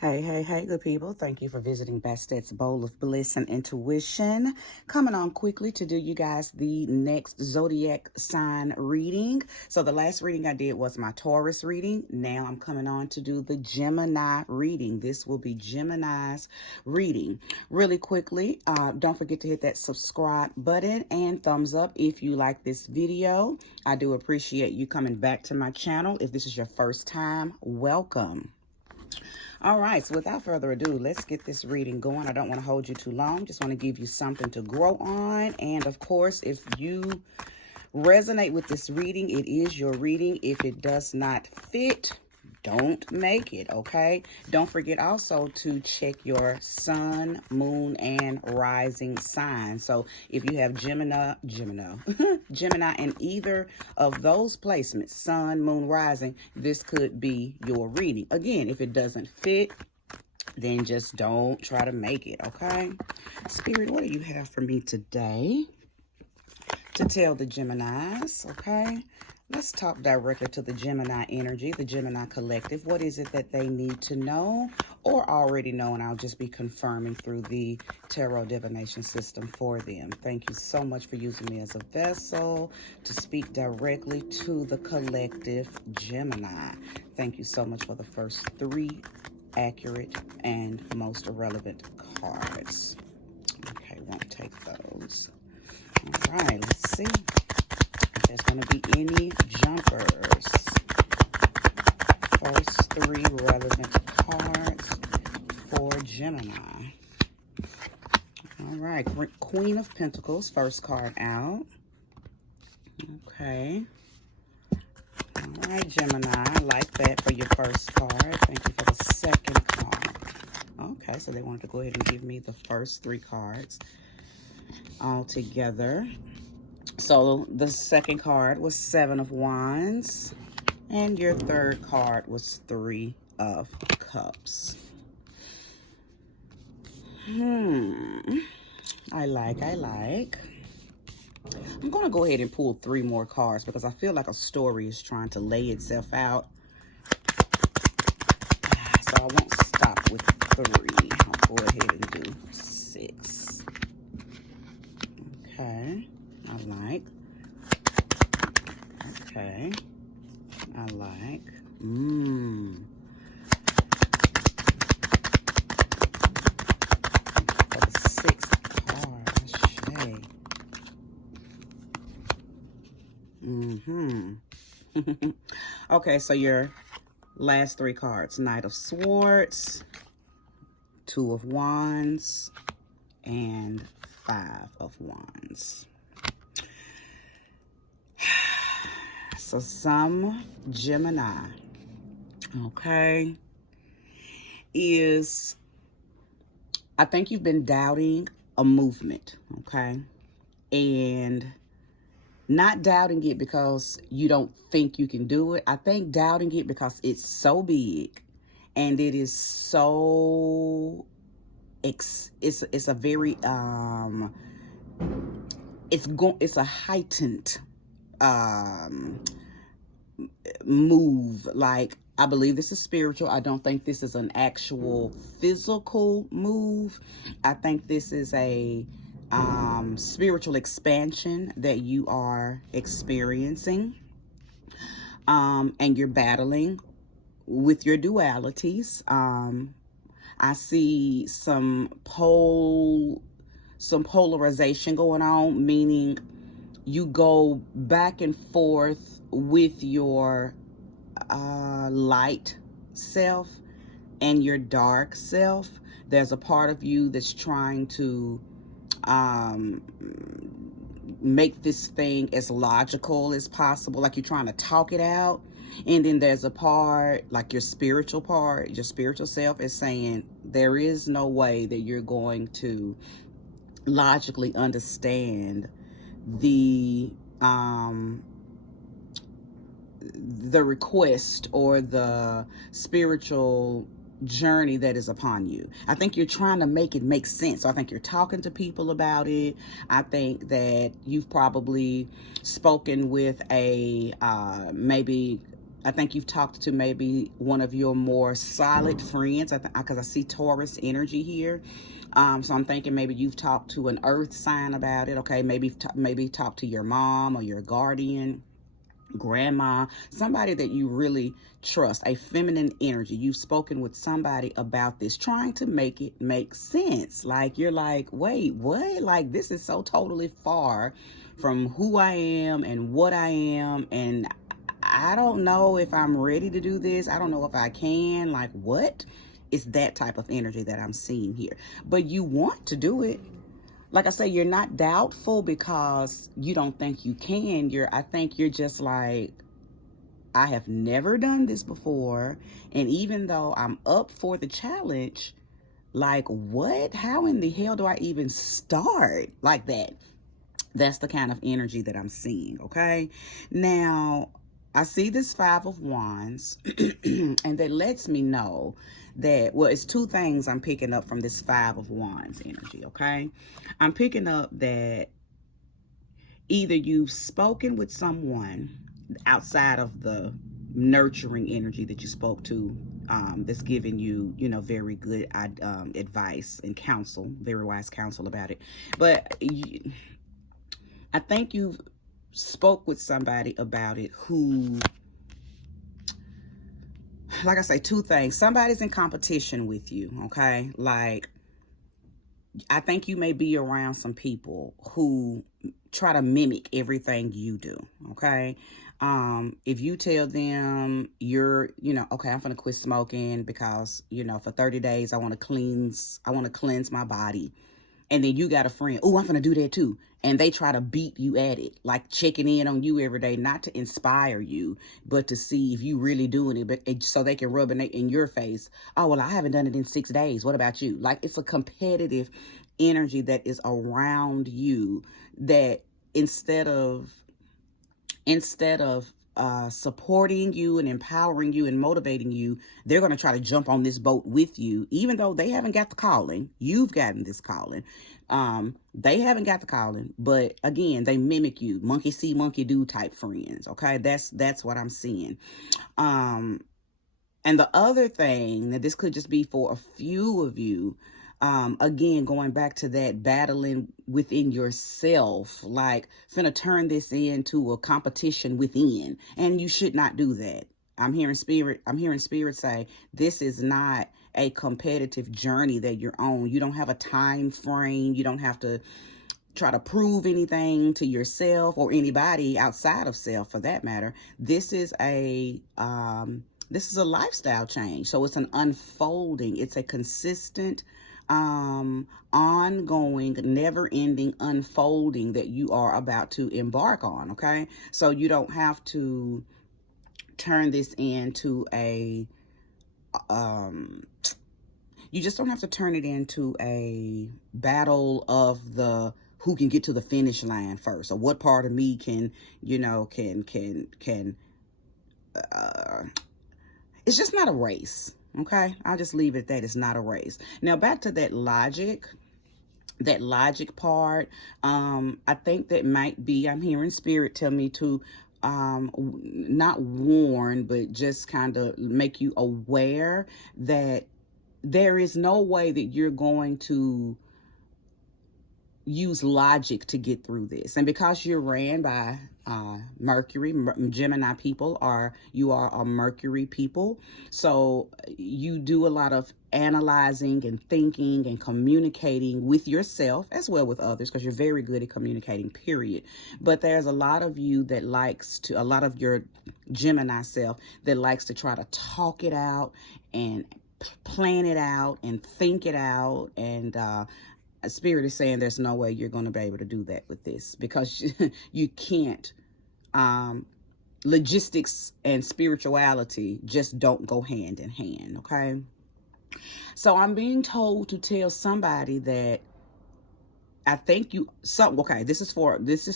Hey, good people. Thank you for visiting Bastet's Bowl of Bliss and Intuition. Coming on quickly to do you guys the next zodiac sign reading. So the last reading I did was my Taurus reading. Now I'm coming on to do the Gemini reading. This will be Gemini's reading. Really quickly, don't forget to hit that subscribe button and thumbs up if you like this video. I do appreciate you coming back to my channel. If this is your first time, welcome. All right, so without further ado, let's get this reading going. I don't want to hold you too long. Just want to give you something to grow on. And of course, if you resonate with this reading, it is your reading. If it does not fit, don't make it, okay? Don't forget also to check your sun, moon, and rising sign. So if you have Gemini in either of those placements, sun, moon, rising, this could be your reading. Again, if it doesn't fit, then just don't try to make it, okay? Spirit, what do you have for me today to tell the Geminis, okay? Let's talk directly to the Gemini energy, the Gemini collective. What is it that they need to know or already know? And I'll just be confirming through the tarot divination system for them. Thank you so much for using me as a vessel to speak directly to the collective Gemini. Thank you so much for the first 3 accurate and most relevant cards. Okay, won't take those. All right, let's see. There's going to be any jumpers. First 3 relevant cards for Gemini. All right, Queen of Pentacles, first card out. Okay. All right, Gemini, I like that for your first card. Thank you for the second card. Okay, so they wanted to go ahead and give me the first 3 cards all together. So the second card was 7 of Wands, and your third card was 3 of Cups. I like. I'm going to go ahead and pull 3 more cards because I feel like a story is trying to lay itself out. So I won't stop with 3. I'll go ahead and do 6. Okay. I like. Okay. I like. For the 6th card, Shay. Okay, so your last 3 cards. Knight of Swords, 2 of Wands, and 5 of Wands. So some Gemini, okay, I think you've been doubting a movement, okay, and not doubting it because you don't think you can do it. I think doubting it because it's so big and it is so, it's a very, it's a heightened move. Like, I believe this is spiritual. I don't think this is an actual physical move. I think this is a spiritual expansion that you are experiencing, and you're battling with your dualities. I see some polarization going on, meaning you go back and forth with your light self and your dark self. There's a part of you that's trying to make this thing as logical as possible, like you're trying to talk it out. And then there's a part, like your spiritual part, your spiritual self is saying there is no way that you're going to logically understand the request or the spiritual journey that is upon you. I think you're trying to make it make sense. So I think you're talking to people about it. I think that you've probably spoken with a maybe I think you've talked to maybe one of your more solid friends, because I see Taurus energy here. So I'm thinking maybe you've talked to an earth sign about it. Okay, maybe talk to your mom or your guardian, grandma, somebody that you really trust, a feminine energy. You've spoken with somebody about this, trying to make it make sense. Like, you're like, wait, what? Like, this is so totally far from who I am and what I am, and I don't know if I'm ready to do this. I don't know if I can. Like, what? It's that type of energy that I'm seeing here. But you want to do it. Like I say, you're not doubtful because you don't think you can. I think you're just like, I have never done this before. And even though I'm up for the challenge, like, what? How in the hell do I even start like that? That's the kind of energy that I'm seeing, okay? Now, I see this Five of Wands, and that lets me know that, well, it's two things I'm picking up from this Five of Wands energy, okay? I'm picking up that either you've spoken with someone outside of the nurturing energy that you spoke to, that's giving you, very good advice and counsel, very wise counsel about it. But I think you spoke with somebody about it who, like I say, two things. Somebody's in competition with you, okay? Like, I think you may be around some people who try to mimic everything you do, okay? If you tell them you're, okay, I'm gonna quit smoking because, for 30 days I want to cleanse my body. And then you got a friend, oh, I'm gonna do that too. And they try to beat you at it, like checking in on you every day, not to inspire you, but to see if you really doing it, but so they can rub it in your face. Oh, well, I haven't done it in 6 days. What about you? Like, it's a competitive energy that is around you, that instead of supporting you and empowering you and motivating you, they're going to try to jump on this boat with you, even though they haven't got the calling. You've gotten this calling. They haven't got the calling, but again, they mimic you. Monkey see, monkey do type friends. Okay, that's what I'm seeing. And the other thing, that this could just be for a few of you, again, going back to that battling within yourself, like, finna turn this into a competition within, and you should not do that. I'm hearing spirit say, this is not a competitive journey that you're on. You don't have a time frame. You don't have to try to prove anything to yourself or anybody outside of self, for that matter. This is a lifestyle change. So it's an unfolding. It's a consistent, ongoing, never-ending unfolding that you are about to embark on, okay? So you don't have to turn this into you just don't have to turn it into a battle of who can get to the finish line first, or what part of me can it's just not a race. Okay, I'll just leave it at that. It's not a race. Now back to that logic part. I think that might be, I'm hearing spirit tell me to not warn, but just kind of make you aware that there is no way that you're going to use logic to get through this. And because you're ran by Mercury, Gemini people you are a Mercury people, so you do a lot of analyzing and thinking and communicating with yourself as well with others, because you're very good at communicating, period. But there's a lot of you that a lot of your Gemini self that likes to try to talk it out and plan it out and think it out, and Spirit is saying there's no way you're going to be able to do that with this, because you can't. Logistics and spirituality just don't go hand in hand, okay? So I'm being told to tell somebody that I think this is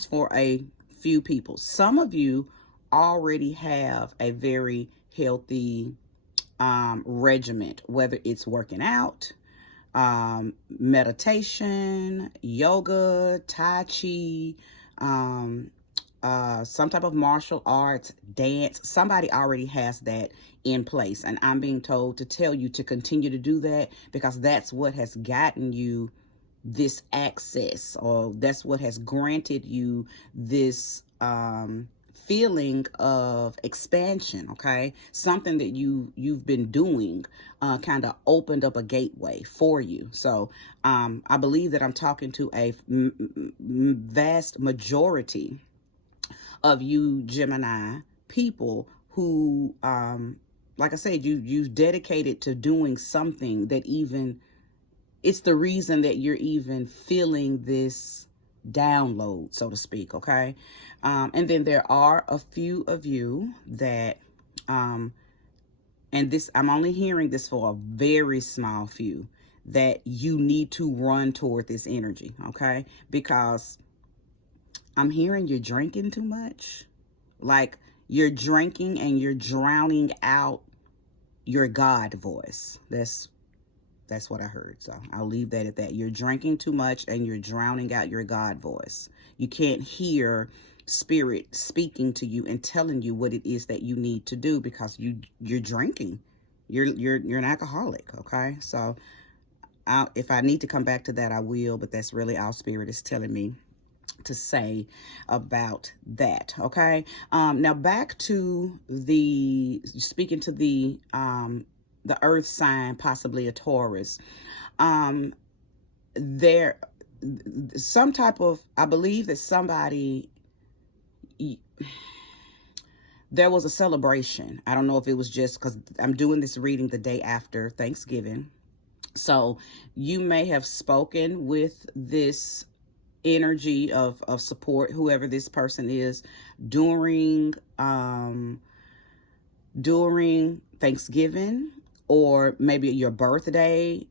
for a few people. Some of you already have a very healthy regiment, whether it's working out, meditation, yoga, tai chi, some type of martial arts, dance. Somebody already has that in place. And I'm being told to tell you to continue to do that, because that's what has gotten you this access, or that's what has granted you this feeling of expansion. Okay, something that you've been doing kind of opened up a gateway for you. So I believe that I'm talking to a vast majority of you Gemini people who like I said, you dedicated to doing something that even, it's the reason that you're even feeling this download, so to speak. Okay. And then there are a few of you that and this, I'm only hearing this for a very small few, that you need to run toward this energy. Okay, because I'm hearing you're drinking too much. Like, you're drinking and you're drowning out your God voice. That's what I heard. So I'll leave that at that. You're drinking too much and you're drowning out your God voice. You can't hear spirit speaking to you and telling you what it is that you need to do, because you're drinking. You're an alcoholic. Okay. So if I need to come back to that, I will, but that's really all spirit is telling me to say about that. Okay. Now back to speaking to the earth sign, possibly a Taurus. There, some type of, I believe that somebody, there was a celebration. I don't know if it was just because I'm doing this reading the day after Thanksgiving. So you may have spoken with this energy of support, whoever this person is, during Thanksgiving, or maybe your birthday,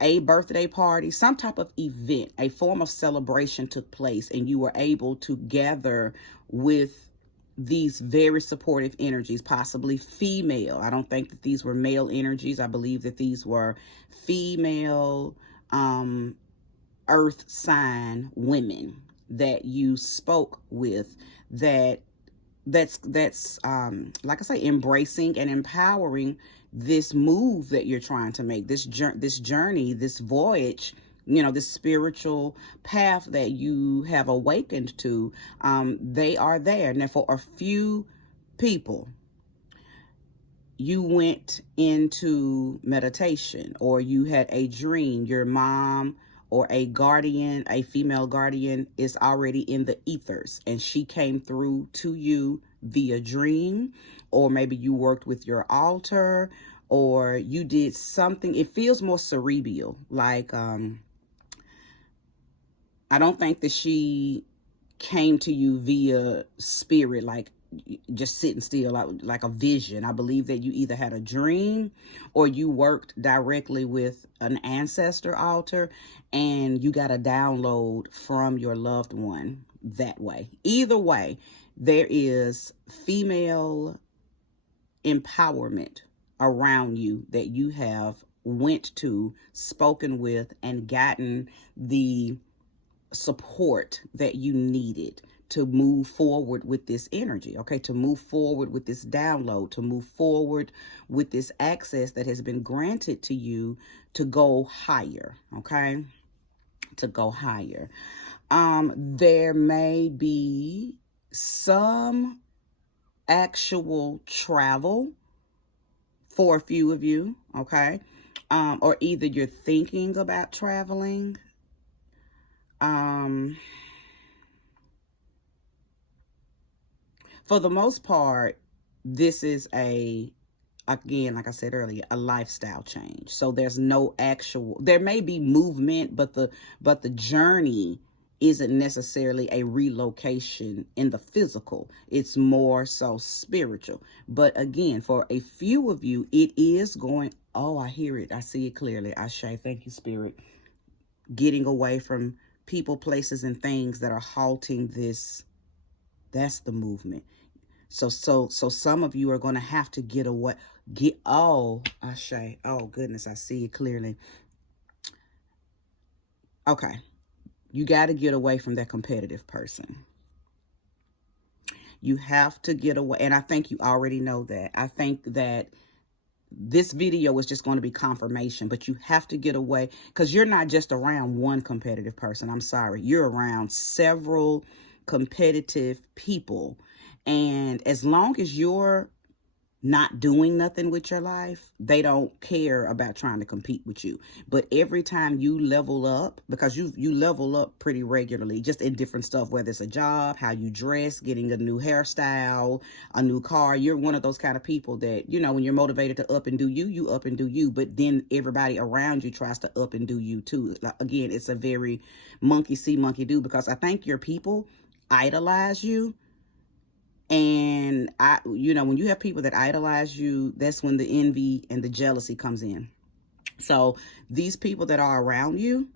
a birthday party, some type of event, a form of celebration took place, and you were able to gather with these very supportive energies, possibly female. I don't think that these were male energies. I believe that these were female earth sign women that you spoke with, that's like I say, embracing and empowering this move that you're trying to make, this journey, this voyage, this spiritual path that you have awakened to. They are there. Now, for a few people, you went into meditation, or you had a dream. Your mom or a guardian, a female guardian, is already in the ethers, and she came through to you via dream, or maybe you worked with your altar, or you did something. It feels more cerebral. Like, I don't think that she came to you via spirit, like just sitting still, like a vision. I believe that you either had a dream or you worked directly with an ancestor altar and you got a download from your loved one that way. Either way, there is female empowerment around you that you have went to, spoken with, and gotten the support that you needed to move forward with this energy. Okay, to move forward with this download, to move forward with this access that has been granted to you to go higher. Okay, to go higher. There may be some actual travel for a few of you. Okay, or either you're thinking about traveling. For the most part, this is again, like I said earlier, a lifestyle change. So there's no actual, there may be movement, but the journey isn't necessarily a relocation in the physical. It's more so spiritual. But again, for a few of you, it is going, oh, I hear it. I see it clearly. Ashe, thank you, Spirit. Getting away from people, places, and things that are halting this. That's the movement. So some of you are going to have to get away. Ashe. Oh, goodness, I see it clearly. Okay. You got to get away from that competitive person. You have to get away. And I think you already know that. I think that this video is just going to be confirmation, but you have to get away, because you're not just around one competitive person. I'm sorry. You're around several competitive people. And as long as you're not doing nothing with your life, they don't care about trying to compete with you. But every time you level up, because you level up pretty regularly, just in different stuff, whether it's a job, how you dress, getting a new hairstyle, a new car, you're one of those kind of people that, you know, when you're motivated to up and do you, you up and do you, but then everybody around you tries to up and do you too. Like, again, it's a very monkey see, monkey do, because I think your people idolize you. And you know, when you have people that idolize you, that's when the envy and the jealousy comes in. So these people that are around you,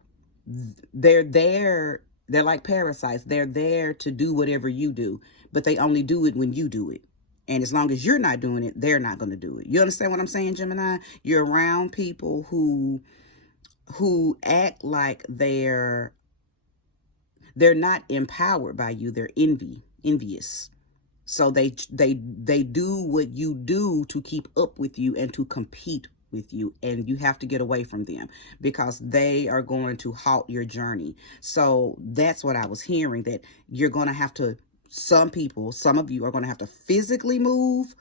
they're like parasites. They're there to do whatever you do, but they only do it when you do it. And as long as you're not doing it, they're not going to do it. You understand what I'm saying, Gemini? You're around people who act like they're not empowered by you. They're envious. So they do what you do to keep up with you and to compete with you, and you have to get away from them, because they are going to halt your journey. So that's what I was hearing, that you're going to have to, some of you are going to have to physically move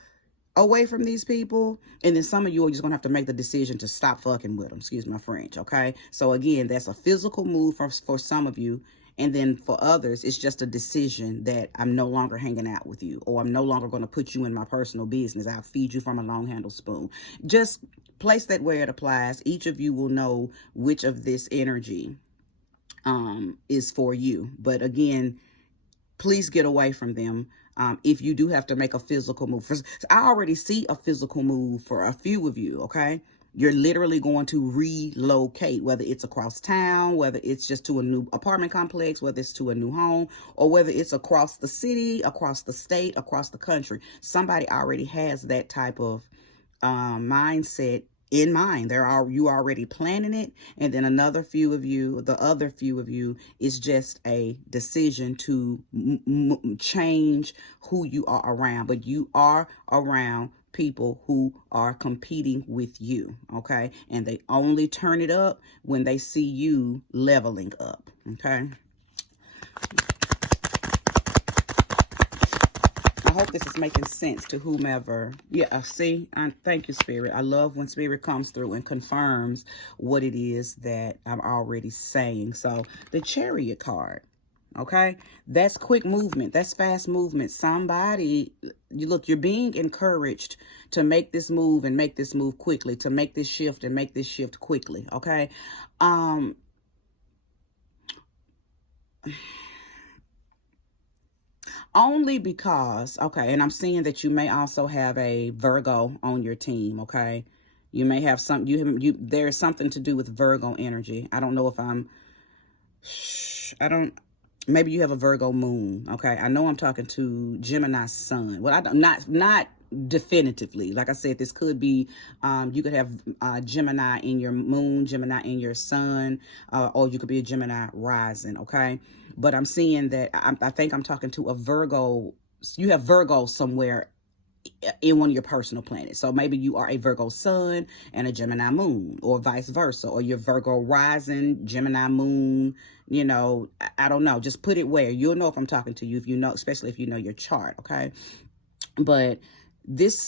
away from these people, and then some of you are just gonna have to make the decision to stop fucking with them. Excuse my French, okay? So again, that's a physical move for some of you, and then for others, it's just a decision that I'm no longer hanging out with you, or I'm no longer going to put you in my personal business. I'll feed you from a long-handled spoon. Just place that where it applies. Each of you will know which of this energy is for you. But again, please get away from them. If you do have to make a physical move. I already see a physical move for a few of you, okay? You're literally going to relocate, whether it's across town, whether it's just to a new apartment complex, whether it's to a new home, or whether it's across the city, across the state, across the country. Somebody already has that type of mindset in mind. You already planning it, and then the other few of you is just a decision to change who you are around. But you are around people who are competing with you, okay? And they only turn it up when they see you leveling up, okay? I hope this is making sense to whomever. Yeah, see, thank you, Spirit. I love when Spirit comes through and confirms what it is that I'm already saying. So the Chariot card, okay, that's quick movement. That's fast movement. Somebody, you're being encouraged to make this move and make this move quickly, to make this shift and make this shift quickly, okay? Only because, okay, and I'm seeing that you may also have a Virgo on your team, okay? You may have some, there's something to do with Virgo energy. I don't know if maybe you have a Virgo moon, okay? I know I'm talking to Gemini sun. Well, not definitively. Like I said, this could be, you could have Gemini in your moon, Gemini in your sun, or you could be a Gemini rising, okay? But I'm seeing that, I think I'm talking to a Virgo. You have Virgo somewhere in one of your personal planets. So maybe you are a Virgo sun and a Gemini moon, or vice versa, or your Virgo rising, Gemini moon, you know, I don't know. Just put it where you'll know if I'm talking to you, if you know, especially if you know your chart, okay? But this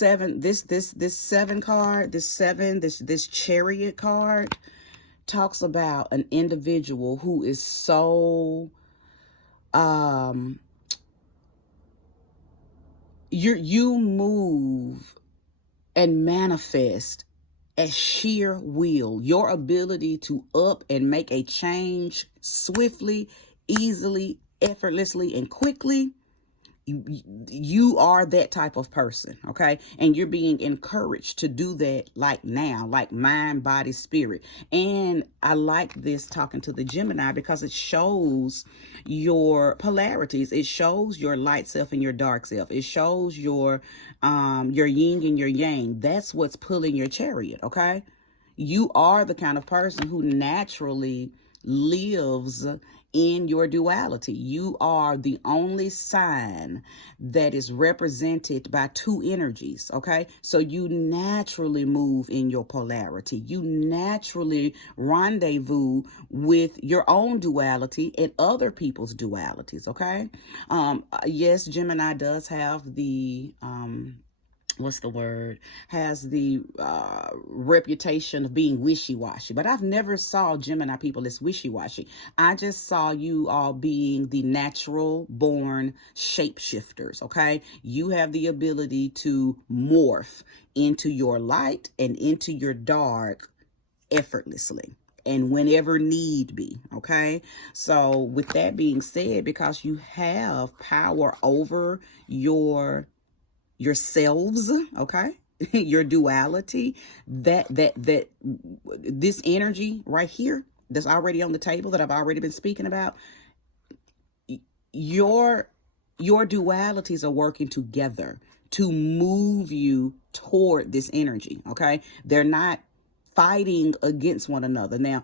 Chariot card talks about an individual who is so you move and manifest as sheer will. Your ability to up and make a change swiftly, easily, effortlessly, and quickly. You are that type of person, okay? And you're being encouraged to do that, like now, like mind, body, spirit. And I like this talking to the Gemini because it shows your polarities. It shows your light self and your dark self. It shows your yin and your yang. That's what's pulling your chariot, okay? You are the kind of person who naturally lives in your duality. You are the only sign that is represented by two energies, okay? So you naturally move in your polarity. You naturally rendezvous with your own duality and other people's dualities, okay? Yes, Gemini does have the what's the word, has the reputation of being wishy-washy, but I've never saw Gemini people as wishy-washy. I just saw you all being the natural born shapeshifters, okay? You have the ability to morph into your light and into your dark effortlessly and whenever need be, okay? So with that being said, because you have power over yourselves, okay, your duality, that this energy right here that's already on the table that I've already been speaking about, your dualities are working together to move you toward this energy, okay? They're not fighting against one another now,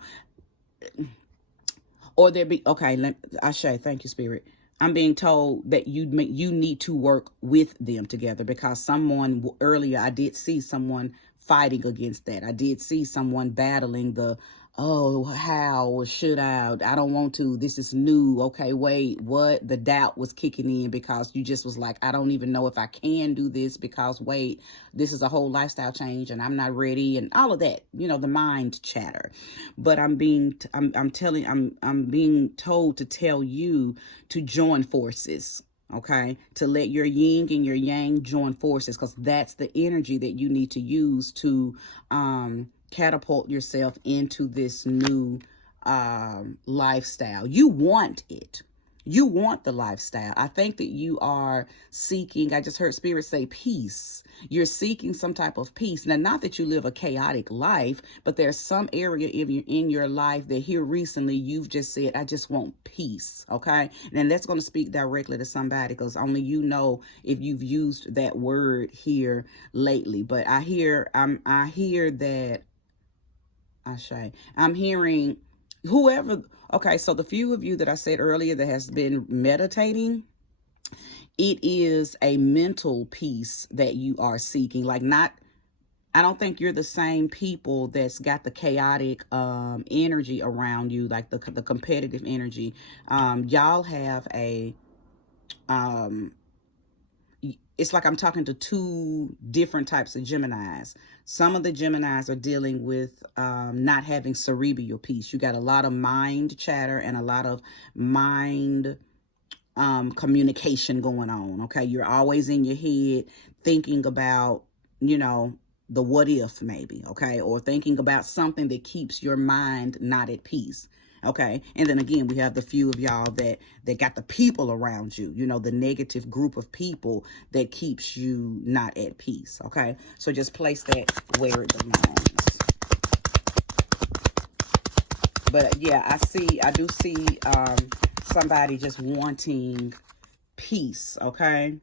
or there be, okay, Ashe, thank you, Spirit. I'm being told that you need to work with them together, because someone earlier, I did see someone fighting against that. I did see someone battling the, oh, how or should I don't want to, this is new, okay, wait, what? The doubt was kicking in because you just was like, I don't even know if I can do this, because wait, this is a whole lifestyle change and I'm not ready, and all of that, you know, the mind chatter. But I'm being told to tell you to join forces, okay, to let your yin and your yang join forces, because that's the energy that you need to use to catapult yourself into this new lifestyle. You want it. You want the lifestyle. I think that you are seeking, I just heard Spirit say peace. You're seeking some type of peace. Now, not that you live a chaotic life, but there's some area in your life that here recently you've just said, I just want peace, okay? And that's going to speak directly to somebody, because only you know if you've used that word here lately. But I hear that, I'm hearing whoever, okay, so the few of you that I said earlier that has been meditating, it is a mental peace that you are seeking. Like, not, I don't think you're the same people that's got the chaotic energy around you, like the competitive energy. Y'all have a it's like I'm talking to two different types of Geminis. Some of the Geminis are dealing with not having cerebral peace. You got a lot of mind chatter and a lot of mind communication going on, okay? You're always in your head thinking about, you know, the what if maybe, okay? Or thinking about something that keeps your mind not at peace. Okay. And then again, we have the few of y'all that got the people around you, you know, the negative group of people that keeps you not at peace. Okay. So just place that where it belongs. But yeah, I do see somebody just wanting peace. Okay.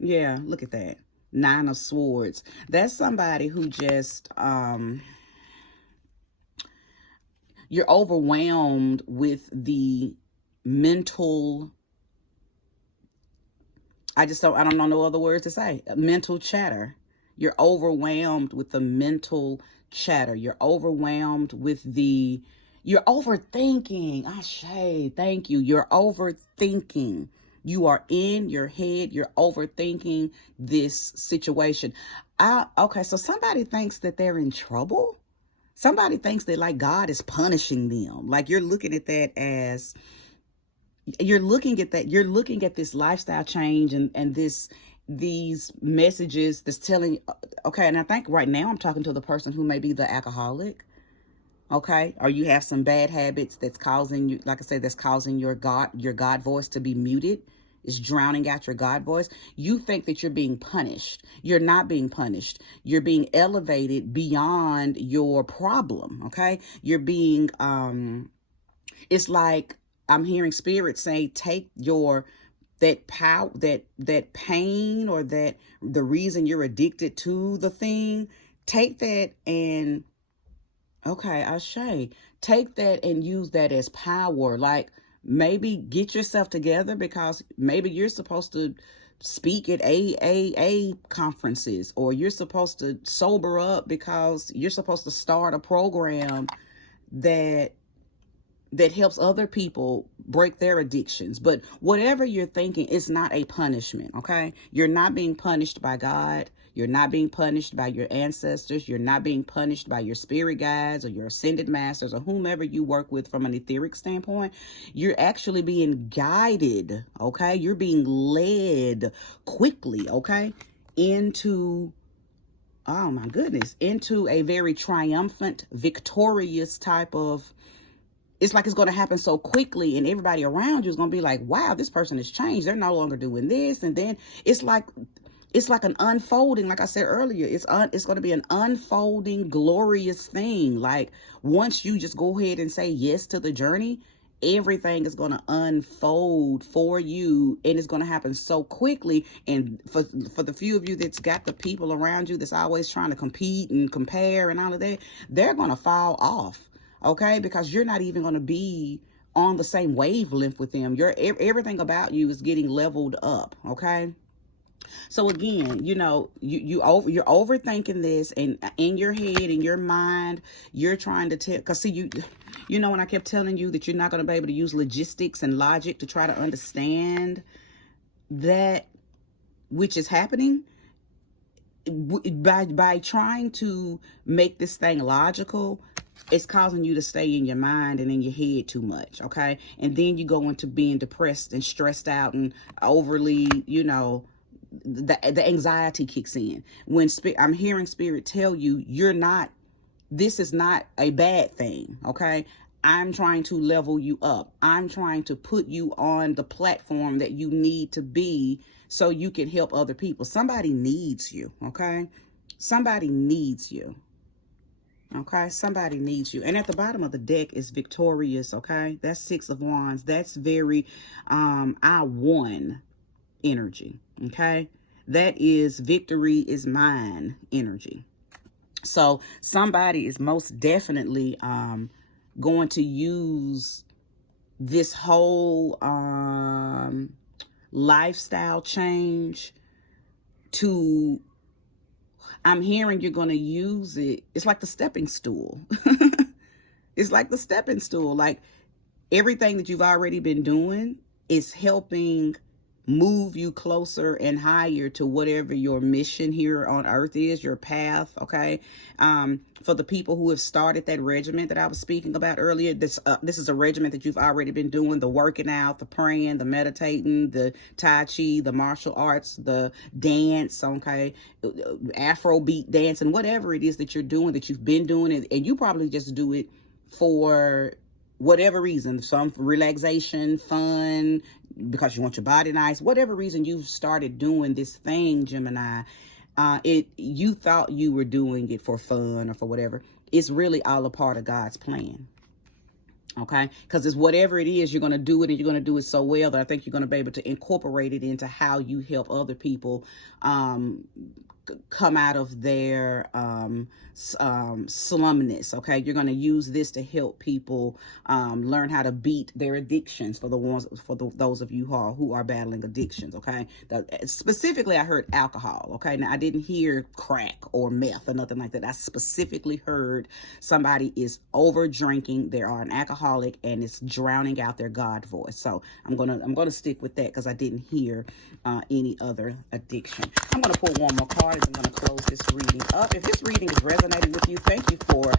Yeah. Look at that. 9 of Swords. That's somebody who just, you're overwhelmed with the mental, I don't know no other words to say, mental chatter. You're overwhelmed with the mental chatter. You're overwhelmed with you're overthinking. Ashe, thank you. You're overthinking. You are in your head. You're overthinking this situation. Okay, so somebody thinks that they're in trouble. Somebody thinks that like God is punishing them. Like you're looking at that as, you're looking at this lifestyle change and these messages that's telling, okay, and I think right now I'm talking to the person who may be the alcoholic, okay, or you have some bad habits that's causing you, like I said, that's causing your God voice to be muted. Is drowning out your God voice. You think that you're being punished. You're not being punished. You're being elevated beyond your problem. Okay. You're being, it's like I'm hearing Spirit say, take that power, that pain, or that the reason you're addicted to the thing, take that and Okay, Ashay. Take that and use that as power. Like maybe get yourself together because maybe you're supposed to speak at AAA conferences, or you're supposed to sober up because you're supposed to start a program that helps other people break their addictions. But whatever you're thinking, it's not a punishment, okay? You're not being punished by God. You're not being punished by your ancestors. You're not being punished by your spirit guides or your ascended masters or whomever you work with from an etheric standpoint. You're actually being guided, okay? You're being led quickly, okay, into, oh my goodness, into a very triumphant, victorious type of, it's like it's going to happen so quickly, and everybody around you is going to be like, wow, this person has changed. They're no longer doing this. And then it's like an unfolding. Like I said earlier, it's going to be an unfolding, glorious thing. Like once you just go ahead and say yes to the journey, everything is going to unfold for you, and it's going to happen so quickly. And for the few of you that's got the people around you that's always trying to compete and compare and all of that, they're going to fall off. Okay, because you're not even going to be on the same wavelength with them. Everything about you is getting leveled up. Okay. So again, you know, you're overthinking this, and in your head, in your mind, you're trying to tell, because see, you know, when I kept telling you that you're not going to be able to use logistics and logic to try to understand that which is happening, by trying to make this thing logical, it's causing you to stay in your mind and in your head too much, okay? And then you go into being depressed and stressed out and overly, you know, the anxiety kicks in. When I'm hearing spirit tell you, this is not a bad thing, okay? I'm trying to level you up. I'm trying to put you on the platform that you need to be so you can help other people. Somebody needs you, okay? Somebody needs you. Okay, somebody needs you. And at the bottom of the deck is victorious, okay? That's Six of Wands. That's very I won energy, okay? That is victory is mine energy. So somebody is most definitely going to use this whole lifestyle change to, I'm hearing you're going to use it. It's like the stepping stool. It's like the stepping stool. Like everything that you've already been doing is helping move you closer and higher to whatever your mission here on earth is, your path, okay? For the people who have started that regiment that I was speaking about earlier, this is a regiment that you've already been doing, the working out, the praying, the meditating, the Tai Chi, the martial arts, the dance, okay? Afrobeat dance, and whatever it is that you're doing, that you've been doing, and you probably just do it for whatever reason, some relaxation, fun, because you want your body nice, whatever reason you've started doing this thing, Gemini, you thought you were doing it for fun or for whatever. It's really all a part of God's plan. Okay, because it's whatever it is, you're going to do it, and you're going to do it so well that I think you're going to be able to incorporate it into how you help other people come out of their slumness. Okay, you're going to use this to help people learn how to beat their addictions, for the ones, those of you who are battling addictions. Okay, specifically I heard alcohol. Okay, now I didn't hear crack or meth or nothing like that. I specifically heard somebody is over drinking, they are an alcoholic, and it's drowning out their God voice. So I'm gonna stick with that because I didn't hear any other addiction. I'm gonna pull one more card as I'm gonna close this reading up. If this reading is resonating with you, thank you for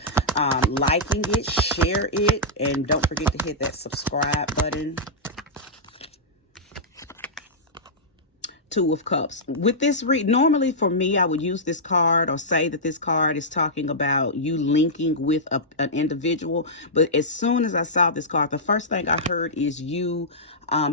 liking it, share it, and don't forget to hit that subscribe button. Two of Cups. With this read, normally for me, I would use this card or say that this card is talking about you linking with an individual. But as soon as I saw this card, the first thing I heard is you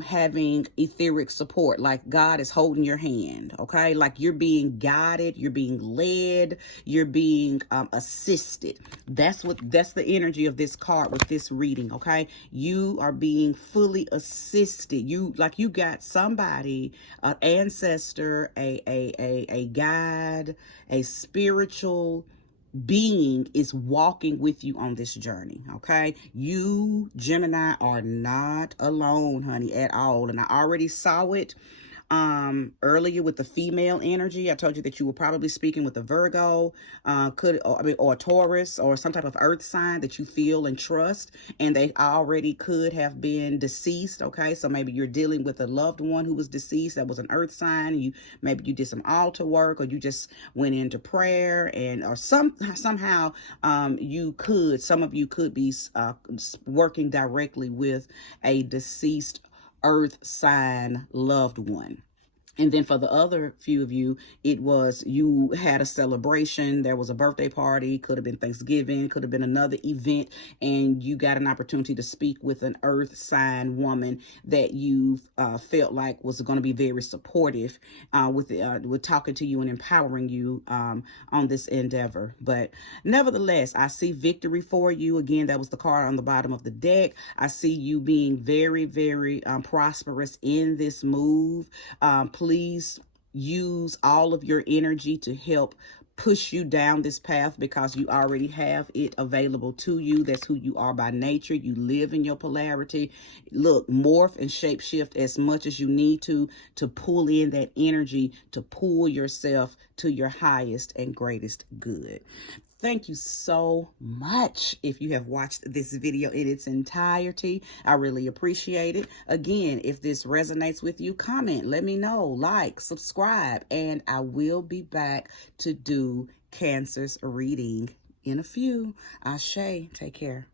having etheric support, like God is holding your hand, okay? Like you're being guided, you're being led, you're being assisted. That's the energy of this card with this reading, okay? You are being fully assisted. You got somebody, an ancestor, a guide, a spiritual being is walking with you on this journey. Okay, you Gemini are not alone, honey, at all. And I already saw it earlier with the female energy. I told you that you were probably speaking with a Virgo, or a Taurus, or some type of earth sign that you feel and trust, and they already could have been deceased. Okay, so maybe you're dealing with a loved one who was deceased that was an earth sign. Maybe you did some altar work, or you just went into prayer, and or somehow some of you could be working directly with a deceased earth sign loved one. And then for the other few of you, it was you had a celebration. There was a birthday party, could have been Thanksgiving, could have been another event, and you got an opportunity to speak with an earth sign woman that you felt like was going to be very supportive with talking to you and empowering you on this endeavor. But nevertheless, I see victory for you. Again, that was the card on the bottom of the deck. I see you being very, very prosperous in this move. Please use all of your energy to help push you down this path, because you already have it available to you. That's who you are by nature. You live in your polarity. Look, morph and shape shift as much as you need to pull in that energy, to pull yourself to your highest and greatest good. Thank you so much if you have watched this video in its entirety. I really appreciate it. Again, if this resonates with you, comment, let me know, like, subscribe, and I will be back to do Cancer's reading in a few. Ashe, take care.